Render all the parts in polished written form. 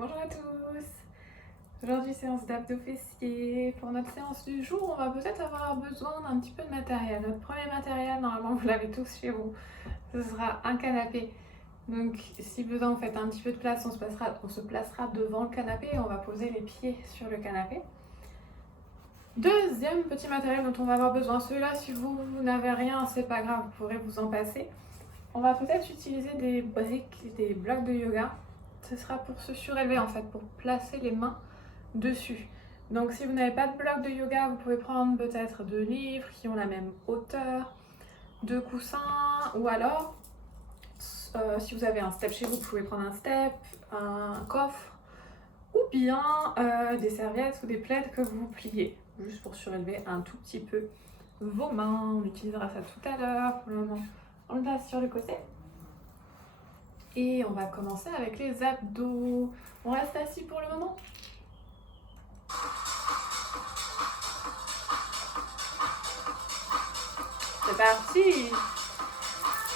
Bonjour à tous. Aujourd'hui, séance d'abdos fessiers. Pour notre séance du jour, on va peut-être avoir besoin d'un petit peu de matériel. Notre premier matériel, normalement, vous l'avez tous chez vous. Ce sera un canapé. Donc, si besoin, vous faites un petit peu de place, on se placera devant le canapé et on va poser les pieds sur le canapé. Deuxième petit matériel dont on va avoir besoin, celui-là, si vous n'avez rien, c'est pas grave, vous pourrez vous en passer. On va peut-être utiliser des briques, des blocs de yoga. Ce sera pour se surélever en fait, pour placer les mains dessus. Donc si vous n'avez pas de bloc de yoga, vous pouvez prendre peut-être 2 livres qui ont la même hauteur, 2 coussins, ou alors si vous avez un step chez vous, vous pouvez prendre un step, un coffre, ou bien des serviettes ou des plaids que vous pliez, juste pour surélever un tout petit peu vos mains. On utilisera ça tout à l'heure. Pour le moment, on le place sur le côté. Et on va commencer avec les abdos. On reste assis pour le moment. C'est parti.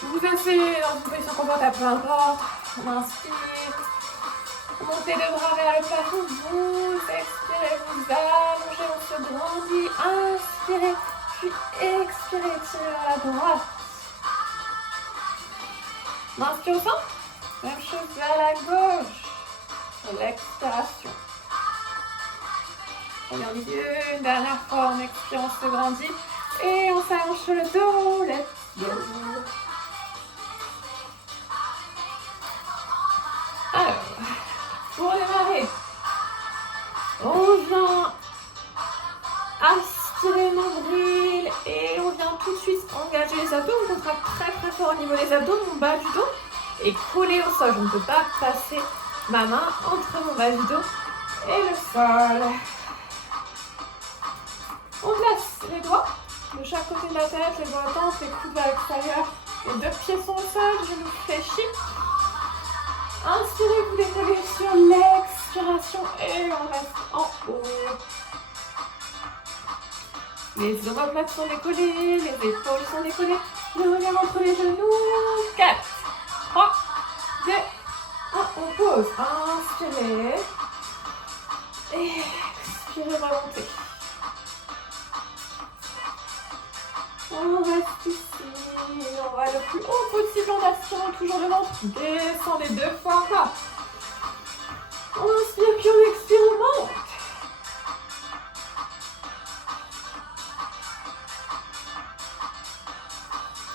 Vous vous asseyez dans une position confortable, peu importe. On inspire. Montez les bras vers le plafond. Vous expirez, vous allongez, on se grandit. Inspirez, puis expirez, tirez vers la droite. L'inspire au centre. Même chose vers la gauche. Et l'expiration. On est en milieu. Une dernière fois, on expire, on se grandit. Et on s'allonge sur le dos. Let's go. Alors, pour démarrer, on vient aspirer le nombril et on vient tout de suite engager les abdos. On contracte très très fort au niveau des abdos, mon bas du dos est collé au sol. Je ne peux pas passer ma main entre mon bas du dos et le sol. On place les doigts de chaque côté de la tête, les doigts tendent, les coudes vers l'extérieur. Les 2 pieds sont au sol, genoux fléchis. Inspirez, vous décollez sur l'expiration et on reste en haut. Les omoplates sont décollées, les épaules sont décollées. Le regard entre les genoux. 4, 3, 2, 1. On pose. Inspirez. Expirez, remontez. On reste ici. On va le plus haut possible en aspirant toujours le ventre. Descendez 2 fois encore. On inspire puis on expire, on monte.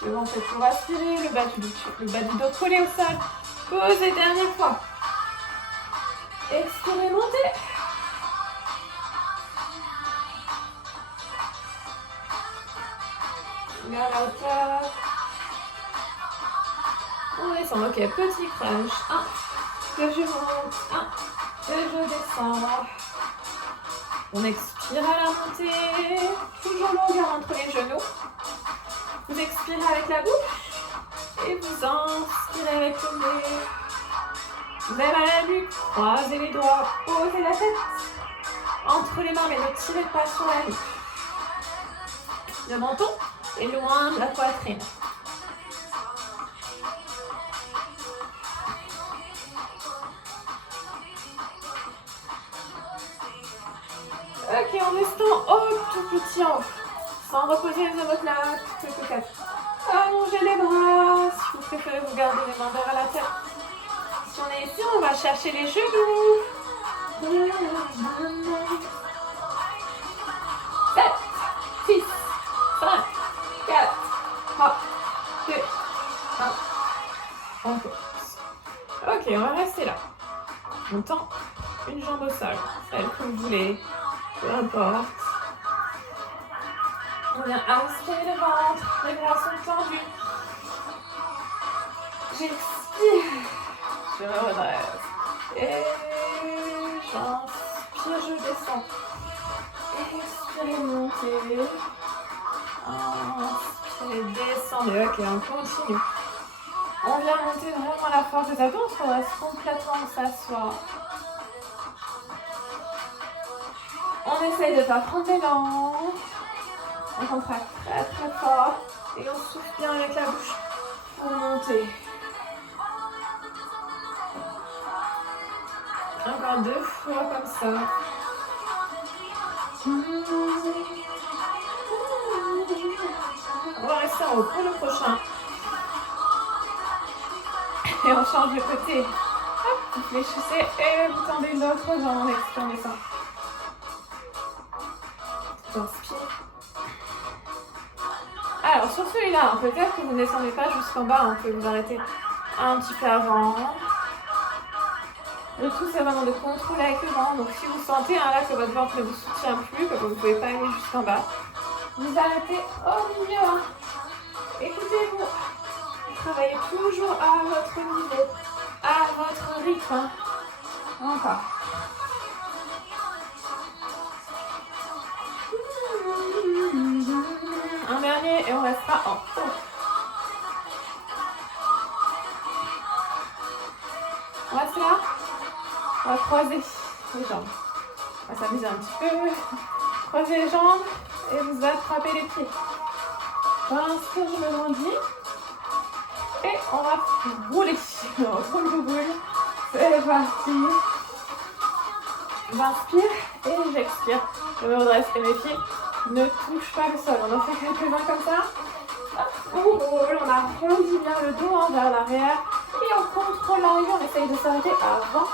Le ventre est toujours aspiré, le bas du dos collé au sol. Posez, dernière fois. Expirez, montez. Vers la hauteur. On descend, ok, petit crunch. 1, 2, je monte. 1, 2, je descends. On expire à la montée. Toujours longueur entre les genoux. Vous expirez avec la bouche. Et vous inspirez avec le nez. Lève à la nuque. Croisez les doigts. Posez la tête entre les mains, mais ne tirez pas sur la nuque. Le menton est loin de la poitrine. Ok, en restant haut, tout petit en haut. Sans reposer les omoplates, allongez les bras. Si vous préférez, vous gardez les mains vers la tête. Si on est ici, on va chercher les genoux. 7, 6, 5, 4, 3, 2, 1. On pose. Ok, on va rester là. On tend une jambe au sol, celle que vous voulez, peu importe. On vient inspirer le ventre, les bras sont tendus. J'expire, je me redresse. Et j'inspire, je descends. Expirez, montez. Inspirez, descendez. Ok, on continue. On vient monter vraiment la force des abdos, on reste complètement s'asseoir. On essaye de ne pas prendre l'élan. On contracte très très fort et on souffle bien avec la bouche pour monter. Encore 2 fois comme ça. On va rester en haut pour le prochain. Et on change de côté. Hop, vous fléchissez et vous tendez l'autre jambe. Extendez ça. J'inspire. Alors sur celui-là, peut-être que vous ne descendez pas jusqu'en bas. On peut vous arrêter un petit peu avant. Le tout, c'est vraiment de contrôler avec le vent. Donc si vous sentez là que votre ventre ne vous soutient plus, que vous ne pouvez pas aller jusqu'en bas, vous arrêtez au milieu. Écoutez-vous. Travaillez toujours à votre niveau, à votre rythme. Encore. Un dernier et on restera en haut. On reste là. On va croiser les jambes. On va s'amuser un petit peu. Croiser les jambes et vous attrapez les pieds. J'inspire, je me grandis. Et on va rouler. Roule. C'est parti. J'inspire et j'expire. Je me redresse et mes pieds ne touchent pas le sol. On en fait quelques-uns comme ça. On roule, on arrondit bien le dos vers l'arrière. Et on contrôle l'arrivée, on essaye de s'arrêter avant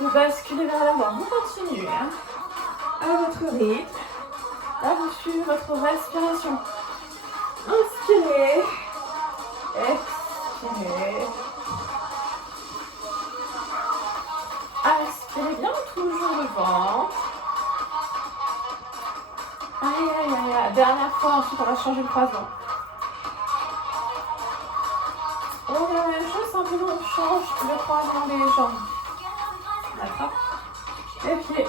de basculer vers l'avant. Vous continuez à votre rythme. Là, vous suivez votre respiration. Inspirez. Expirez. Aspirez bien toujours le ventre. Aïe. Dernière fois, ensuite on va changer le croisement. On fait la même chose, simplement on change le croisement des jambes. D'accord. Les pieds.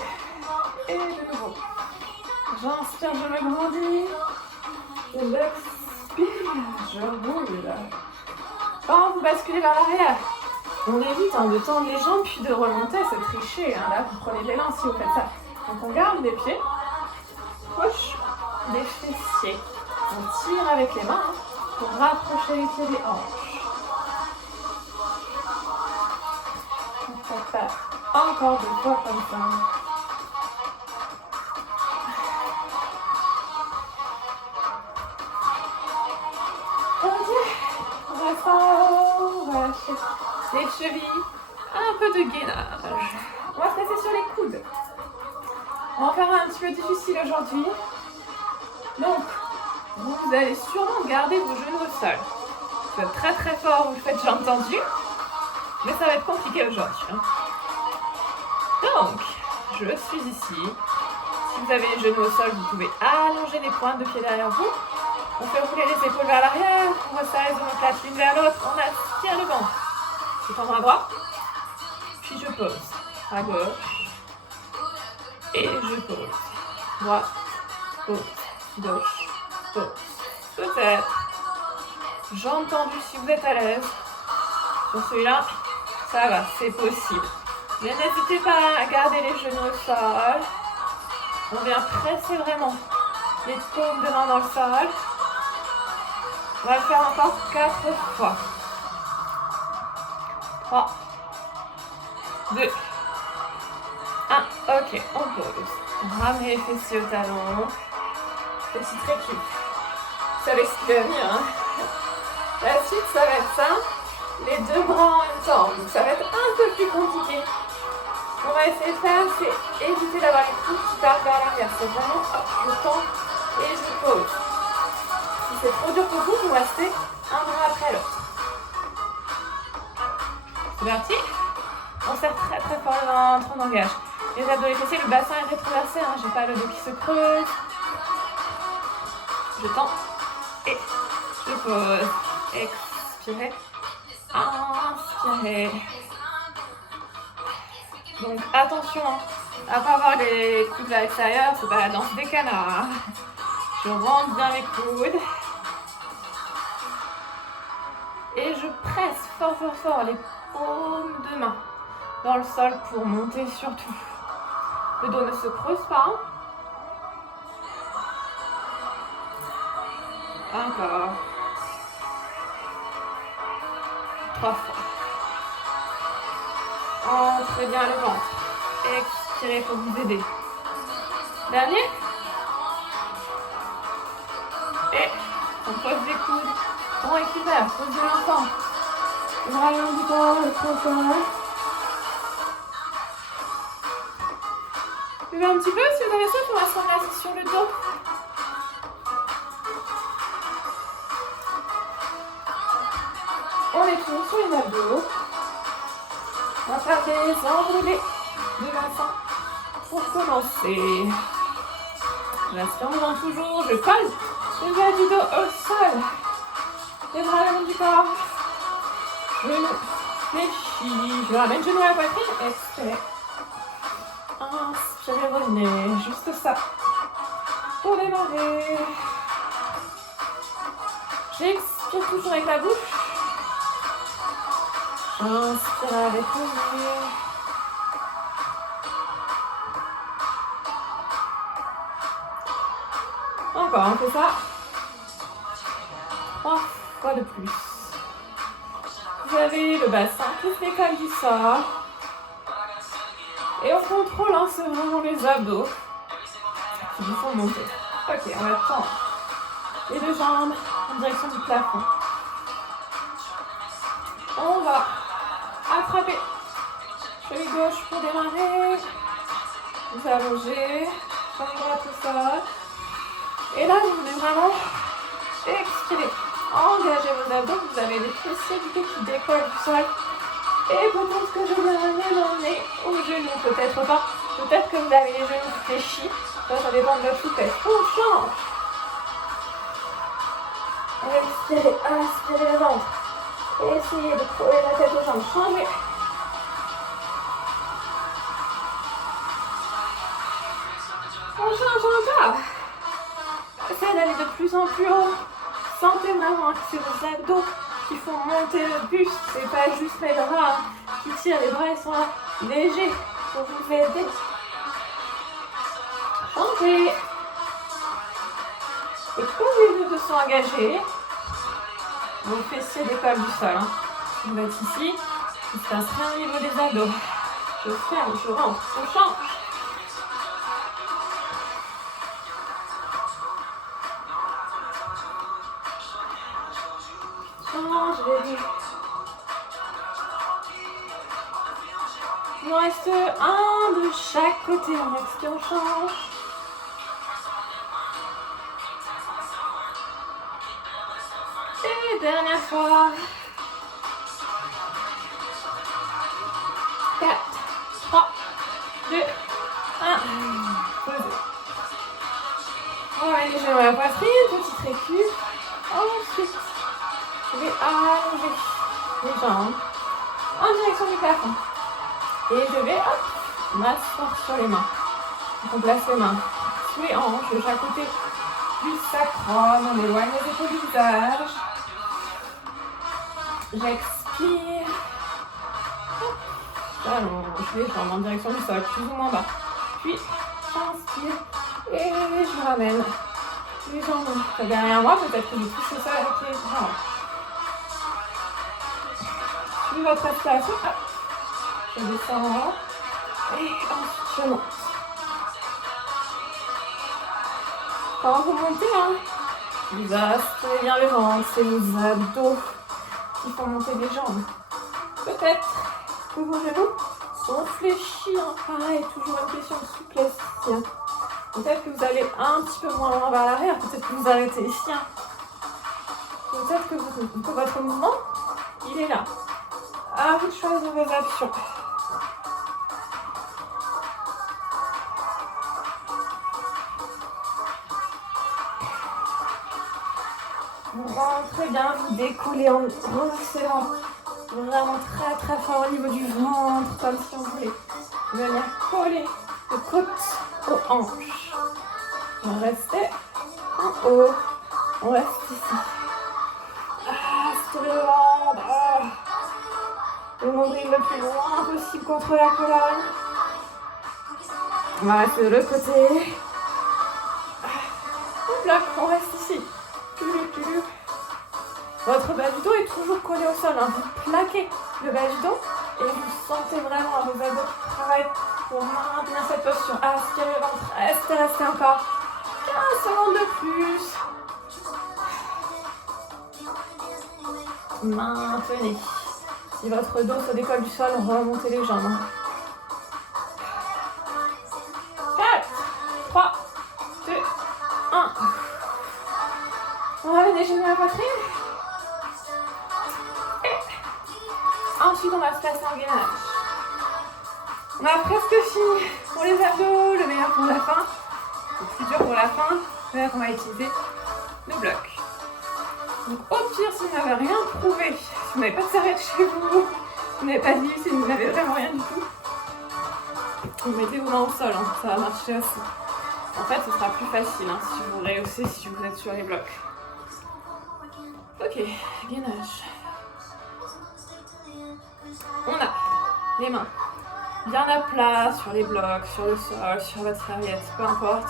Et de nouveau. J'inspire, je me grandis. J'expire, je roule. Quand vous basculez vers l'arrière, on évite de tendre les jambes puis de remonter, c'est tricher. Là, vous prenez de l'élan si vous faites ça. Donc on garde les pieds, proche des fessiers. On tire avec les mains pour rapprocher les pieds des hanches. On fait ça encore 2 fois comme ça. Relâchez les chevilles, un peu de gainage. On va se placer sur les coudes. On va faire un petit peu difficile aujourd'hui. Donc, vous allez sûrement garder vos genoux au sol. Vous êtes très fort, vous le faites, j'ai entendu. Mais ça va être compliqué aujourd'hui. Donc, je suis ici. Si vous avez les genoux au sol, vous pouvez allonger les pointes de pied derrière vous. On fait rouler les épaules vers l'arrière, on resserre les omoplates l'une vers l'autre, on aspire le ventre. Je tends à droite, puis je pose. À gauche, et je pose. Droite, pose. Gauche, pose. Peut-être. Jambes tendues si vous êtes à l'aise. Sur celui-là, ça va, c'est possible. Mais n'hésitez pas à garder les genoux au sol. On vient presser vraiment les paumes de main dans le sol. On va le faire encore 4 fois. 3, 2, 1. Ok, on pose. Ramenez les fessiers au talon. Petite récup. Vous savez ce qui va venir. La suite, ça va être ça. Les 2 bras en même temps. Donc ça va être un peu plus compliqué. Ce qu'on va essayer de faire, c'est éviter d'avoir les coudes qui partent vers l'arrière. C'est vraiment, hop, je tends et je pose. Si c'est trop dur pour vous, vous restez un bras après l'autre. C'est parti. On serre très fort le ventre, on engage. Les abdos, les fessiers, le bassin est rétroversé, j'ai pas le dos qui se creuse. Je tends et je pose. Expirez. Inspirez. Donc attention à ne pas avoir les coudes à l'extérieur, c'est pas la danse des canards. Je rentre bien les coudes. Et je presse fort les paumes de main dans le sol pour monter surtout. Le dos ne se creuse pas. Encore. 3 fois. Entrez bien le ventre. Expirez pour vous aider. Dernier. Et on pose les coudes. On récupère. Pose de l'enfant. On rallonge du corps, le profond. Buvez un petit peu. Si vous avez soif, on va se remettre sur le dos. On est toujours sur les abdos. On va faire des enroulés de bassin pour commencer. L'inspiration toujours, je colle le bas du dos au sol. Les bras le long du corps. Genou fléchi. Je ramène genou à la poitrine. Expirez. Inspirez, revenez. Juste ça. Pour démarrer. J'expire toujours avec la bouche. Inspire avec le nez. Encore, on fait ça 3 fois de plus. Vous avez le bassin qui se décolle du sol. Et on contrôle, hein, c'est vraiment les abdos qui vous font monter. Ok, on va tendre les deux jambes en direction du plafond. On va attraper cheville gauche pour démarrer. Vous allongez, jambe droite au sol. Et là, vous venez vraiment expirer. Engagez vos abdos. Vous avez les fessiers du pied qui décollent du sol. Et peut-être que je vais ramener mon nez au genou. Peut-être pas. Peut-être que vous avez les genoux fléchis. Ça dépend de votre souplesse. On change. Expirez, inspirez le ventre. Essayez de coller la tête aux jambes. Changez. On change encore. Essayez d'aller de plus en plus haut. Sentez vraiment que c'est vos abdos qui font monter le buste. C'est pas juste les bras qui tirent. Les bras, ils sont là, légers pour vous aider. Changez. Et quand les deux sont engagés, vos fessiers décollent du sol. Hein. Vous êtes ici, il se passe rien au niveau des abdos. Je ferme, je rentre, on change. Changez. Il nous reste un de chaque côté. On expire, on change. Et dernière fois. 4, 3, 2, 1. Posez. On va les genoux à la poitrine, petite récup. Ensuite, je vais allonger les jambes en direction du plafond. Et je vais m'asseoir sur les mains. Donc on place les mains sous les hanches de chaque côté du sacrum. On éloigne les épaules du visage. J'expire. J'allonge les jambes en direction du sol, plus ou moins bas. Puis j'inspire et je ramène les jambes derrière moi. Peut-être que je touche le sol avec les jambes. Suivez votre respiration. Je descends et ensuite je monte. Quand vous montez, hein, vous aspirez bien le ventre, c'est vos abdos qui font monter les jambes. Peut-être que vos genoux sont fléchis, hein, pareil, toujours une question de souplesse ici. Hein. Peut-être que vous allez un petit peu moins loin vers l'arrière, peut-être que vous arrêtez ici. Hein. Peut-être que votre mouvement, il est là. À vous de choisir vos options. Vous rentrez bien, vous décollez en resserrant vraiment très très fort au niveau du ventre, comme si on voulait venir coller les côtes aux hanches. On va rester en haut, on reste ici. Aspirez le ventre, le nombril le plus loin possible contre la colonne. On va rester de l'autre côté. On bloque, on reste ici. Votre bas du dos est toujours collé au sol. Hein. Vous plaquez le bas du dos et vous sentez vraiment vos abdos qui travaillent pour maintenir cette posture. Aspirez le ventre. Restez encore 15 secondes de plus. Maintenez. Si votre dos se décolle du sol, remontez les jambes. 4, 3, 2, 1. On ramène les genoux à la poitrine. Et ensuite, on va se placer en gainage. On a presque fini pour les abdos. Le meilleur pour la fin. Le plus dur pour la fin. Là, on va utiliser le bloc. Donc, au pire, si vous n'avez rien trouvé, si vous n'avez pas de serviette chez vous, vous n'avez pas de lit, si vous n'avez vraiment rien du tout, vous mettez vos mains au sol, hein, ça va marcher aussi. En fait, ce sera plus facile hein, si vous réussissez, si vous êtes sur les blocs. Ok, gainage. On a les mains bien à plat sur les blocs, sur le sol, sur votre serviette, peu importe.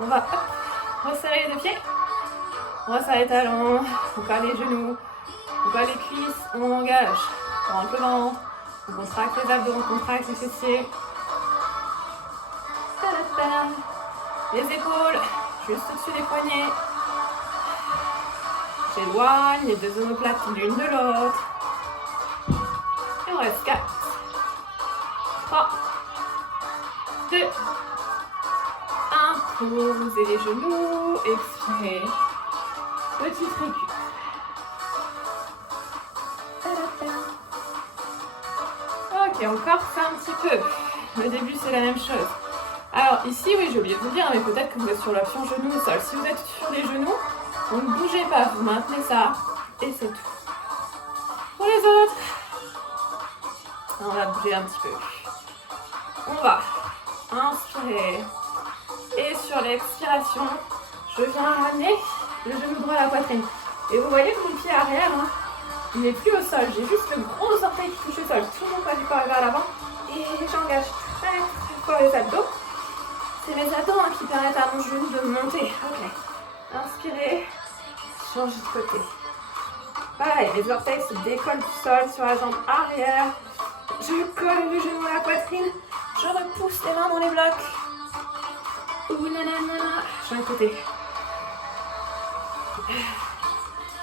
On va resserrer les deux pieds. On resserre les talons, on colle les genoux, on colle les cuisses, on engage. On rentre le ventre, on contracte les abdos, on contracte les fessiers. Les épaules, juste au-dessus des poignets. J'éloigne les deux omoplates l'une de l'autre. Et on reste 4, 3, 2, 1. Posez les genoux, expirez. Petite récup. Ok, on corse un petit peu. Le début, c'est la même chose. Alors ici, oui, j'ai oublié de vous dire, mais peut-être que vous êtes sur l'option genou au sol. Si vous êtes sur les genoux, donc ne bougez pas, vous maintenez ça. Et c'est tout. Pour les autres, on va bouger un petit peu. On va inspirer. Et sur l'expiration, je viens ramener le genou droit à la poitrine. Et vous voyez que mon pied arrière, hein, il n'est plus au sol. J'ai juste le gros orteil qui touche au sol. Tout mon poids du corps vers l'avant. Et j'engage très fort les abdos. C'est mes abdos hein, qui permettent à mon genou de monter. Ok. Inspirez. Changez de côté. Pareil, les orteils se décollent du sol sur la jambe arrière. Je colle le genou à la poitrine. Je repousse les mains dans les blocs. Ouh nanana. Change de côté.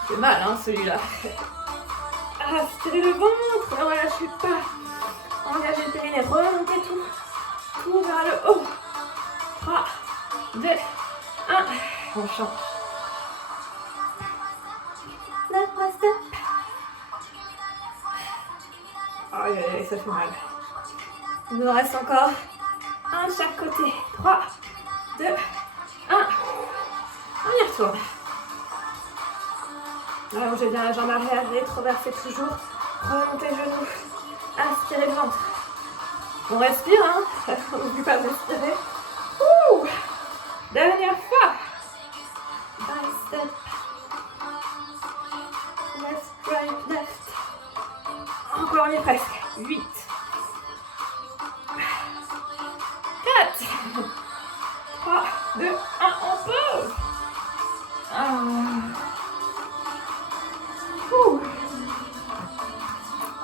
C'est mal hein celui-là. Aspirez le ventre, ne relâchez pas. Engagez le périnée, remontez tout. Tout vers le haut. 3, 2, 1. On change. Aïe, ça fait mal. Il nous reste encore un de chaque côté. 3, 2, 1. On y retourne. Allongez bien la jambe arrière, rétroversez toujours. Remontez les genoux. Inspirez le ventre. On respire, hein. N'oublie pas de respirer. Ouh. Dernière fois. Bicep. Left, right, left. Encore, on y est presque. 8. 4. 3, 2, 1. On pose.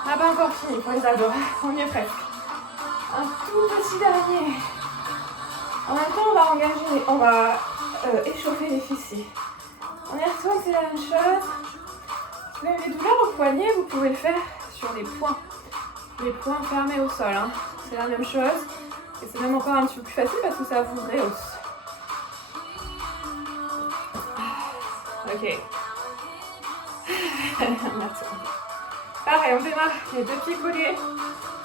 On n'a pas encore fini pour les abdos, on y est presque. Un tout petit dernier. En même temps, on va échauffer les fessiers. On y retourne, c'est la même chose. Si vous avez des douleurs au poignet, vous pouvez le faire sur les poings. Les poings fermés au sol, hein. C'est la même chose. Et c'est même encore un petit peu plus facile parce que ça vous rehausse. Ok. Merci. Pareil, on démarre les deux pieds collés.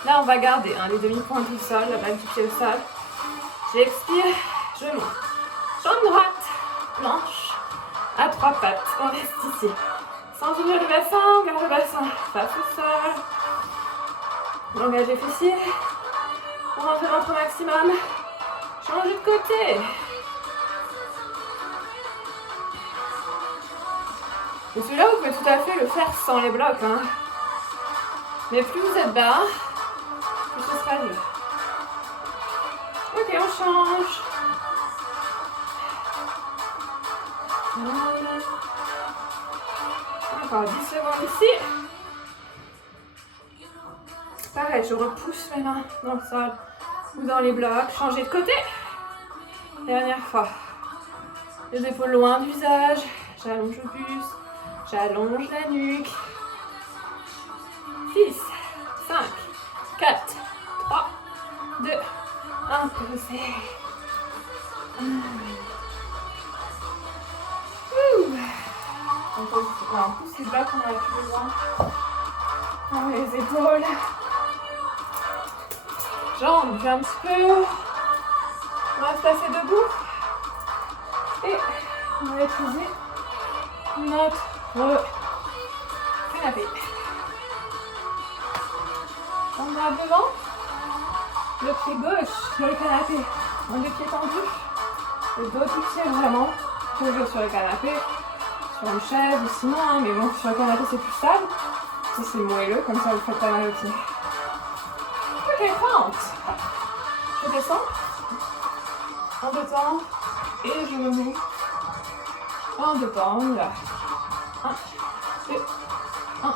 Là, on va garder hein, les demi-pointes au sol, la balle du pied au sol. J'expire, je monte. Jambe droite, planche, à 3 pattes. On reste ici. Sans ouvrir le bassin, garde le bassin face au sol. Engagez les fessiers. On rentre le ventre au maximum. Changez de côté. Et celui-là, vous pouvez tout à fait le faire sans les blocs. Hein. Mais plus vous êtes bas, plus ce sera dur. Ok, on change. Voilà. Encore 10 secondes ici. Pareil, je repousse mes mains dans le sol ou dans les blocs. Changez de côté. Dernière fois. Les épaules loin du visage. J'allonge le buste. J'allonge la nuque. 6, 5, 4, 3, 2, 1. Posez. On pousse les blocs, on a plus besoin. Les épaules. Jambes, un petit peu. On va se placer debout. Et on va utiliser notre canapé. On gratte devant. Le pied gauche sur le canapé. On a les pieds tendus. Le dos fixé vraiment. Toujours sur le canapé. Sur une chaise ou sinon, hein, mais bon, sur le canapé c'est plus stable. Si c'est moelleux, comme ça vous faites pas mal aux pieds. Ok, 30. Je descends. En deux temps. Et je me mets. En deux temps, on y va. 1, 2, 1,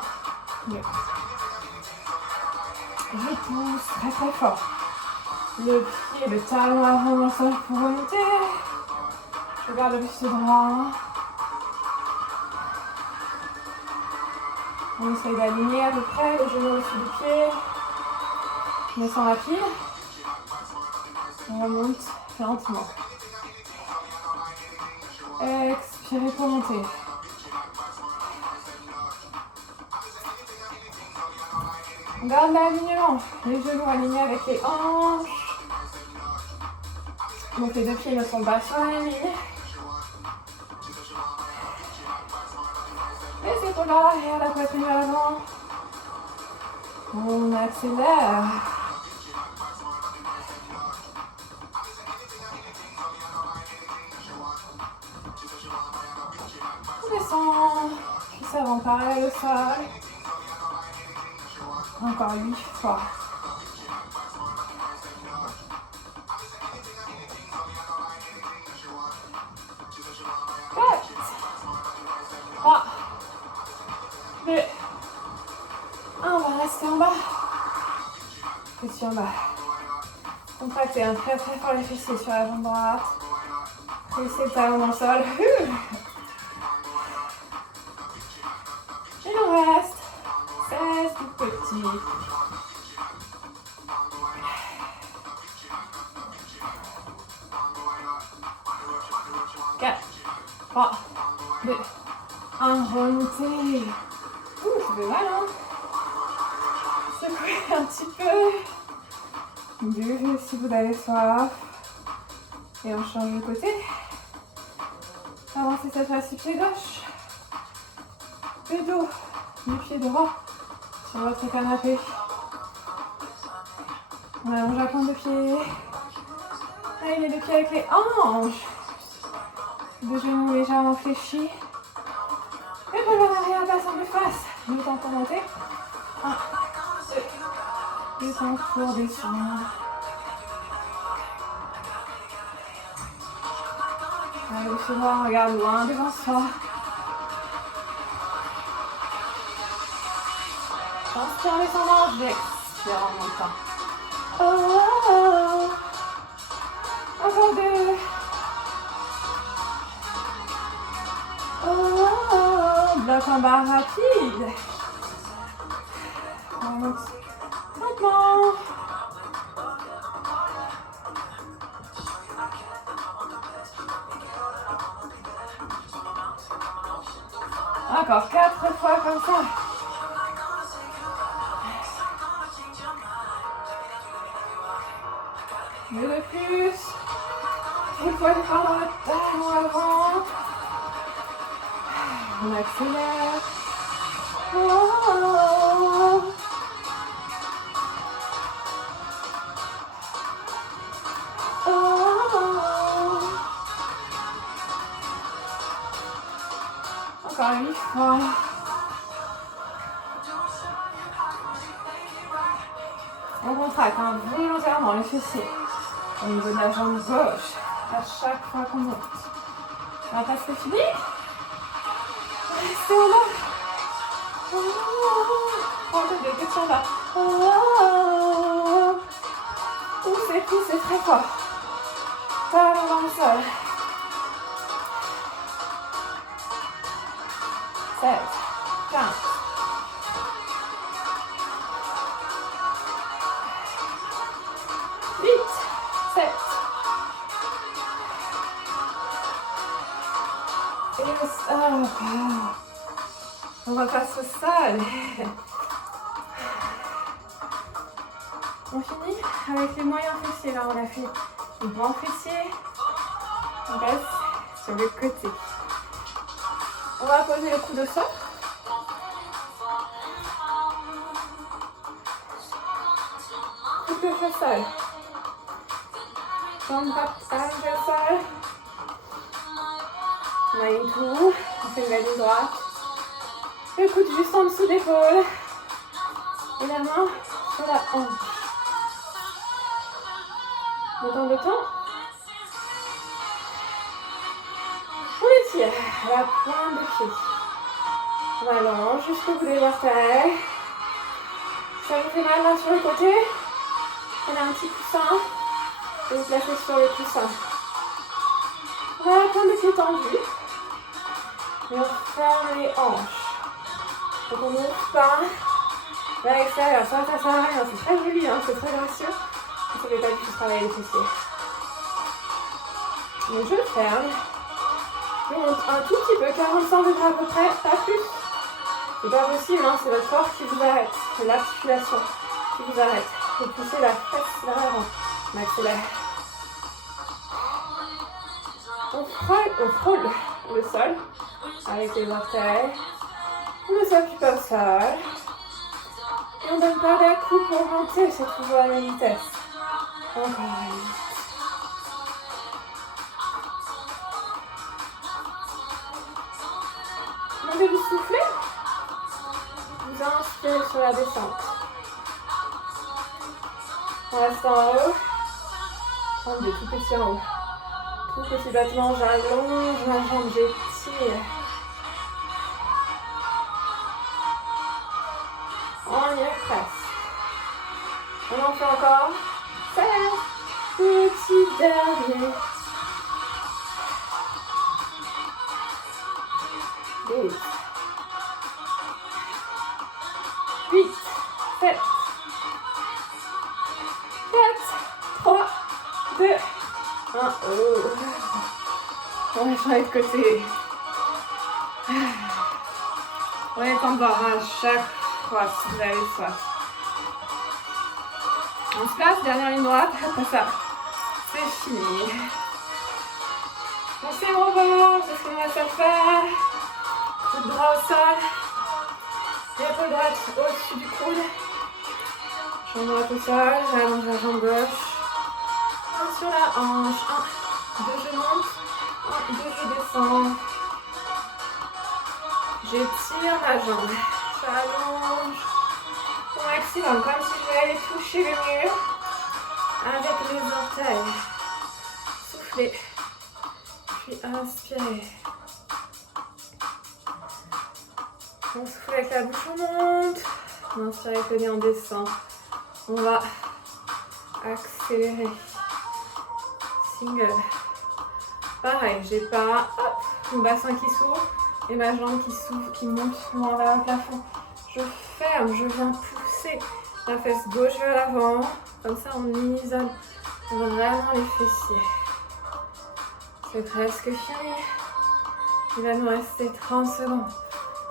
2. Je pousse très très fort. Le pied, le talon avant dans le sol pour remonter. Je garde le buste droit. On essaye d'aligner à peu près le genou au-dessus du pied. Je descends la pile. On remonte lentement. Expirez pour monter. On garde l'alignement. Les genoux alignés avec les hanches. Donc les deux pieds ne sont pas sur la ligne. Les épaules à l'arrière, la poitrine vers l'avant. On accélère. On descend. Puis avant pareil au sol. Encore 8 fois. On va rester en bas. Petit en bas. Contractez très très fort les fessiers sur la jambe droite. Laissez le talon dans le sol. Il nous reste 16 tout petits. Quatre, 3, 2, 1. Remontez. Ça fait mal, hein? Secouez un petit peu. Buvez si vous avez soif. Et on change de côté. Avancez cette fois-ci pied gauche. Le dos du pied droit sur votre canapé. On allonge la pointe de pied. Allez, les deux pieds avec les hanches. Deux genoux légèrement fléchis. Épaule vers l'arrière, bassin de face. Deux temps pour monter. 1, 2. Deux temps pour descendre. Allez, doucement, on regarde loin devant soi. Inspire en descendant, j'expire en montant. Oh, oh, oh. Encore 2. Oh, oh, oh. Bloc en bas rapide. On remonte lentement. Encore 4 fois comme ça. Deux de plus. Une fois de part dans le talon avant. On accélère. Oh, oh, oh. Oh, oh. Encore 8 fois. On contracte volontairement les fessiers au niveau de la jambe gauche à chaque fois qu'on monte. On va passer fini. Restez en bas. Oh, oh, oh. Oh, petit en bas. Oh. Poussez très fort. Talons dans le sol. 16, 15. 8, 7. Et le sol. On repasse au sol. On finit avec les moyens fessiers. Là, on a fait le grand fessier. On passe sur le côté. On va poser le coude au sol. Coude gauche au sol. Jambe droite au sol. On a une tour. On fait une ligne droite. Le coude juste en dessous d'épaule. Et la main sur la hanche. Autant de temps. On étire la pointe de pied. On allonge jusqu'au bout des orteils. Ça vous fait mal là sur le côté. On a un petit coussin. Et vous placez sur le coussin. On a la pointe de pied tendue. Et on ferme les hanches. Donc on n'ouvre pas vers l'extérieur. Ça sert à rien. C'est très joli, hein, c'est très gracieux. Ça ne fait pas du tout travailler les fessiers. Donc je ferme. Je monte un tout petit peu, 45 degrés à peu près, pas plus. C'est pas possible, hein, c'est votre corps qui vous arrête. C'est l'articulation qui vous arrête. Vous poussez la fesse vers l'avant. On accélère. On frôle le sol avec les orteils. On ne s'appuie pas au sol. Et on donne pas d'un coup pour monter, c'est toujours à la même vitesse. Encore une vitesse. Demandez vous souffler. Vous inspirez sur la descente. On reste en haut. Prendre des tout petits en haut. Tout petit battement, j'allonge ma jambe, j'étire. On y est presque. On en fait encore. 16. Petit dernier. 12. 8. 7. 4. 3. 2. 1. Oh. On va changer de côté. On est en bas à chaque fois si vous avez soif. On se place, dernière ligne droite, après ça, c'est fini. On s'est revoir, c'est ce qu'on va se faire. Coude droit au sol. L'épaule droite au-dessus du coude. Jambe droite au sol, j'allonge la jambe gauche. 1 sur la hanche, 1, 2 je monte, 1, 2 je descends. J'étire ma jambe, j'allonge au maximum, comme si je vais aller toucher le mur avec les orteils. Soufflez, puis inspirez. On souffle avec la bouche, on monte. On inspire avec le nez, on descend. On va accélérer. Single. Pareil, j'ai pas mon bassin qui s'ouvre et ma jambe qui s'ouvre, qui monte loin vers le plafond. Je ferme, je viens pousser la fesse gauche vers l'avant. Comme ça, on isole vraiment les fessiers. C'est presque fini. Il va nous rester 30 secondes.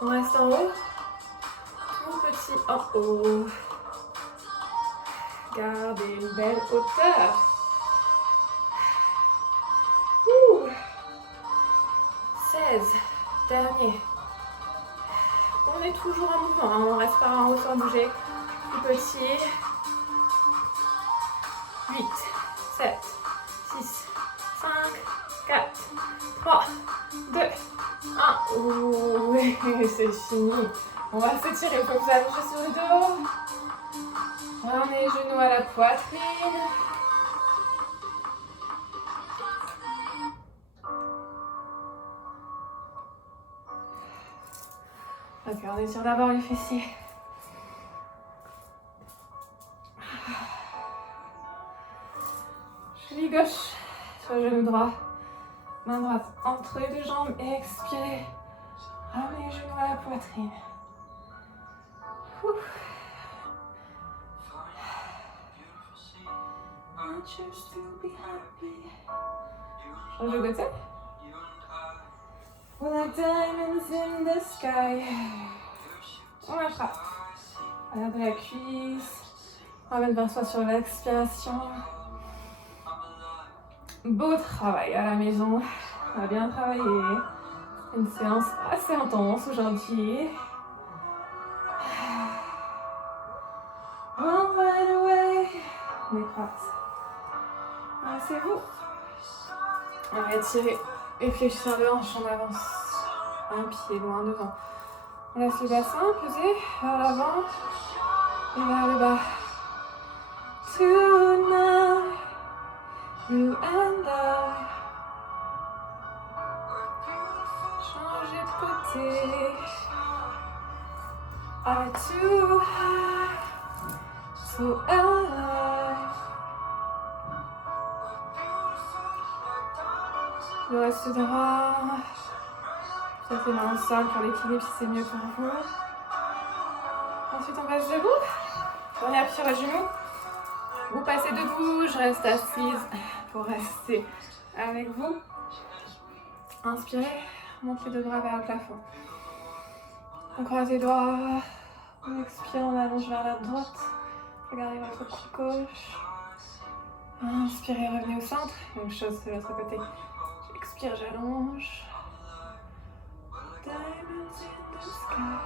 On reste en haut. Tout petit en haut. Gardez une belle hauteur. 16. Dernier. On est toujours en mouvement. Hein. On reste pas en haut sans bouger. Tout petit. 8, 7, 6, 5, 4, 3, 2, 1. Oui, c'est fini. On va s'étirer comme ça, allongé sur le dos. Ramenez les genoux à la poitrine. Ok, on étire d'abord les fessiers. Cheville gauche sur le genou droit. Main droite entre les deux jambes et expirez. Ramenez les genoux à la poitrine. Ouf. I choose to be happy. Change de côté. We're like diamonds in the sky. On attrape. Regarde la cuisse. Ramène vers soi sur l'expiration. Beau travail à la maison. On a bien travaillé. Une séance assez intense aujourd'hui. One right away. On est prête. Laissez-vous. On va étirer et fléchir le hanche en avance. Un pied loin devant. On laisse le bassin peser vers l'avant et vers le bas. Tonight, you and I. Changer de côté. I'm too high, so alive. Le reste droit. Peut-être les mains au sol pour l'équilibre si c'est mieux pour vous. Ensuite on reste debout. On appuie sur le genou. Vous passez debout, je reste assise pour rester avec vous. Inspirez, montez les deux bras vers le plafond. On croise les doigts. On expire, on allonge vers la droite. Regardez votre coude gauche. Inspirez, revenez au centre. Même chose de l'autre côté. J'expire, j'allonge. Diamonds in the sky.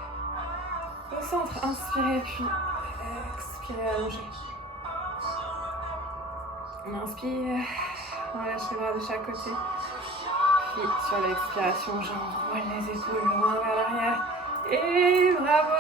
Au centre, inspirez, puis expirez, allongez. On inspire, on lâche les bras de chaque côté. Puis sur l'expiration, j'enroule les épaules loin vers l'arrière. Et bravo,